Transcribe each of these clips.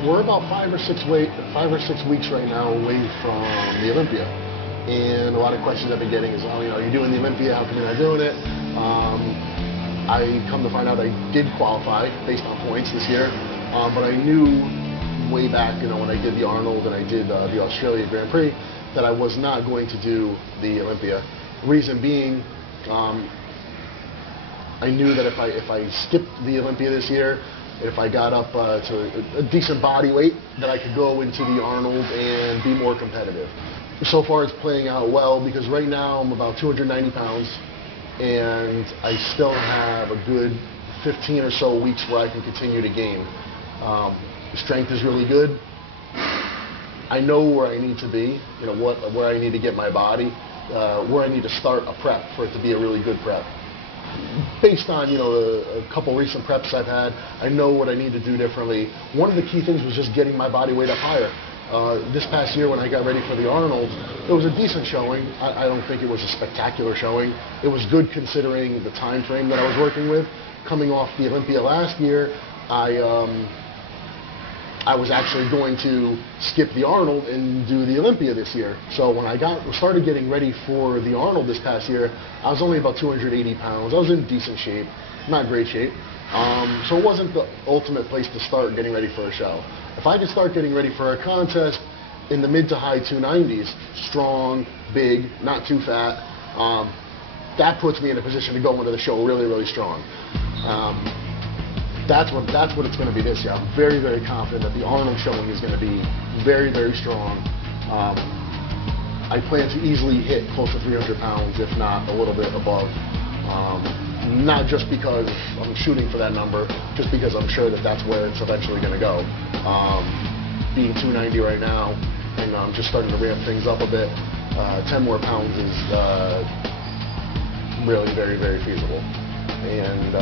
we're about 5 or 6 weeks right now away from the Olympia. And a lot of questions I've been getting is, oh, you know, you're doing the Olympia, how come you're not doing it? I come to find out I did qualify based on points this year, but I knew way back, you know, when I did the Arnold and I did the Australia Grand Prix, that I was not going to do the Olympia. Reason being, I knew that if I skipped the Olympia this year, if I got up to a decent body weight, that I could go into the Arnold and be more competitive. So far it's playing out well because right now I'm about 290 pounds and I still have a good 15 or so weeks where I can continue to gain. Strength is really good. I know where I need to be, you know, where I need to get my body, where I need to start a prep for it to be a really good prep. Based on, you know, a couple recent preps I've had, I know what I need to do differently. One of the key things was just getting my body weight up higher. This past year when I got ready for the Arnold, it was a decent showing. I don't think it was a spectacular showing. It was good considering the time frame that I was working with. Coming off the Olympia last year, I was actually going to skip the Arnold and do the Olympia this year. So when I started getting ready for the Arnold this past year, I was only about 280 pounds. I was in decent shape, not great shape. So it wasn't the ultimate place to start getting ready for a show. If I could start getting ready for a contest in the mid to high 290s, strong, big, not too fat, that puts me in a position to go into the show really, really strong. That's what it's going to be this year. I'm very, very confident that the Arnold showing is going to be very, very strong. I plan to easily hit close to 300 pounds, if not a little bit above. Not just because I'm shooting for that number, just because I'm sure that that's where it's eventually going to go. Being 290 right now, and I'm just starting to ramp things up a bit, 10 more pounds is really very, very feasible. And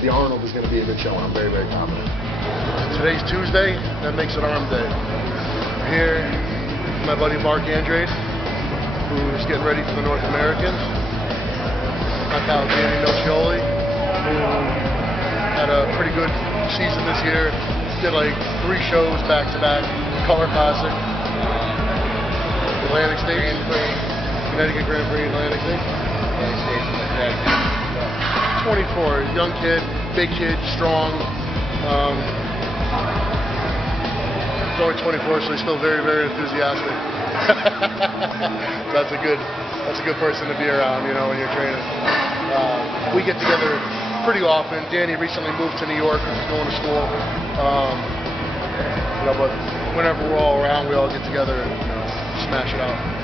the Arnold is going to be a good show, and I'm very, very confident. Today's Tuesday, that makes it arm day. I'm here with my buddy Mark Andrade, who's getting ready for the North Americans. My pal Danny Nocioli, who had a pretty good season this year. Did like 3 shows back-to-back, Color Classic, Atlantic States, Connecticut Grand Prix, Atlantic States. 24, young kid, big kid, strong. He's only 24, so he's still very, very enthusiastic. That's a good person to be around, you know, when you're training. We get together pretty often. Danny recently moved to New York because he's going to school. You know, but whenever we're all around, we all get together and, you know, smash it out.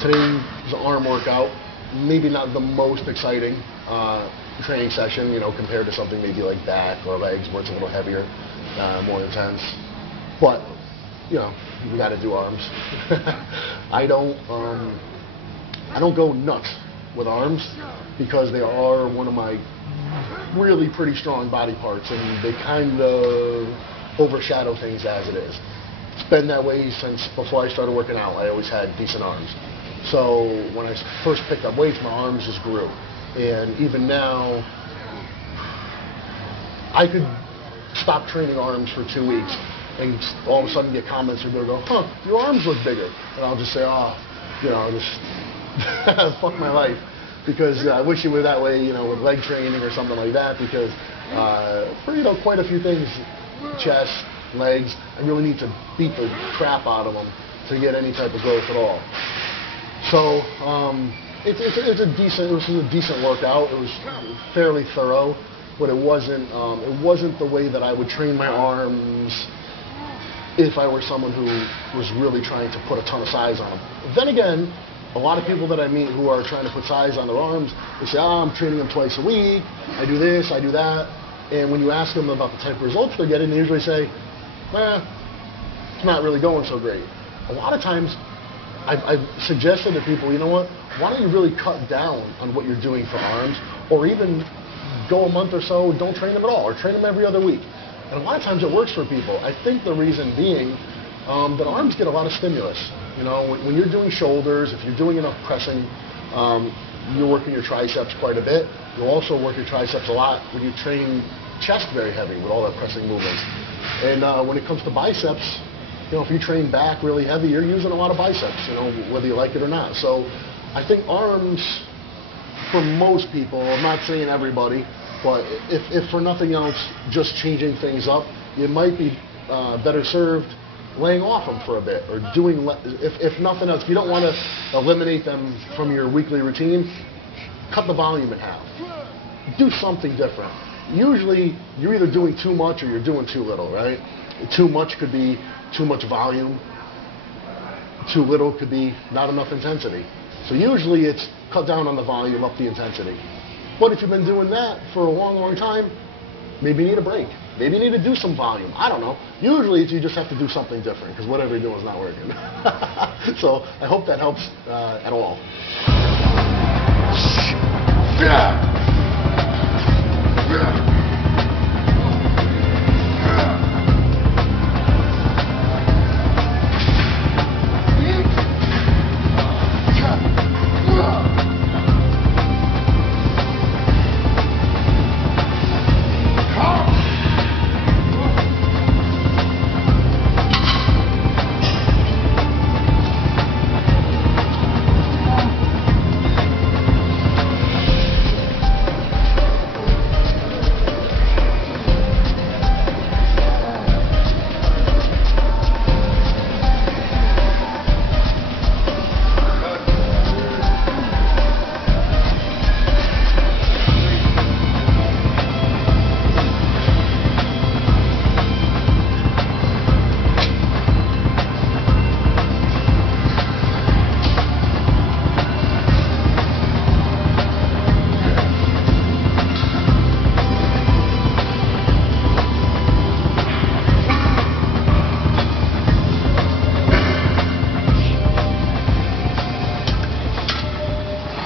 Today's arm workout, maybe not the most exciting training session, you know, compared to something maybe like back or legs where it's a little heavier, more intense. But, you know, we got to do arms. I don't go nuts with arms because they are one of my really pretty strong body parts, and they kind of overshadow things as it is. It's been that way since before I started working out. I always had decent arms. So when I first picked up weights, my arms just grew. And even now, I could stop training arms for 2 weeks and all of a sudden get comments where they'll go, huh, your arms look bigger. And I'll just say, oh, you know, just fuck my life. Because I wish it were that way, you know, with leg training or something like that, because for, you know, quite a few things, chest, legs, I really need to beat the crap out of them to get any type of growth at all. So it was a decent workout. It was fairly thorough, but it wasn't the way that I would train my arms if I were someone who was really trying to put a ton of size on them. Then again, a lot of people that I meet who are trying to put size on their arms, they say, oh, I'm training them twice a week, I do this, I do that. And when you ask them about the type of results they're getting, they usually say, it's not really going so great. A lot of times, I've suggested to people, you know what, why don't you really cut down on what you're doing for arms, or even go a month or so, don't train them at all, or train them every other week. And a lot of times it works for people. I think the reason being that arms get a lot of stimulus. You know, when you're doing shoulders, if you're doing enough pressing, you're working your triceps quite a bit. You'll also work your triceps a lot when you train chest very heavy with all that pressing movements. And when it comes to biceps, you know, if you train back really heavy, you're using a lot of biceps, you know, whether you like it or not. So I think arms, for most people, I'm not saying everybody, but if for nothing else, just changing things up, you might be better served laying off them for a bit, or doing, if nothing else, if you don't want to eliminate them from your weekly routine, cut the volume in half. Do something different. Usually, you're either doing too much or you're doing too little, right? Too much could be too much volume. Too little could be not enough intensity. So usually it's cut down on the volume, up the intensity. But if you've been doing that for a long, long time, maybe you need a break. Maybe you need to do some volume. I don't know. Usually you just have to do something different because whatever you're doing is not working. So I hope that helps at all. Yeah.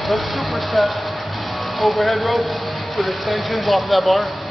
Let's superset overhead row with extensions off of that bar.